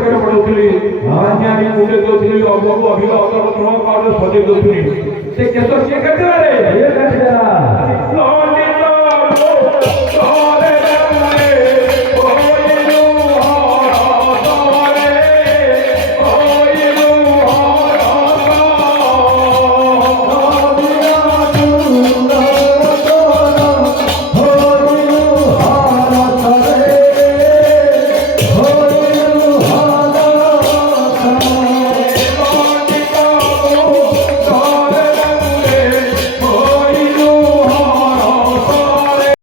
ପାଖରେ ପଢ଼ୁଥିଲି ଆଜ୍ଞା ମୁଣ୍ଡେ ଦଉଥିଲି ଅବକୁ ଅଭିଭାବକ ଗ୍ରହଣ କାର୍ଡ ସଜେଇ ଦଉଥିଲି ସେ କେଶ କିଏ କାଟିଲା ରେ?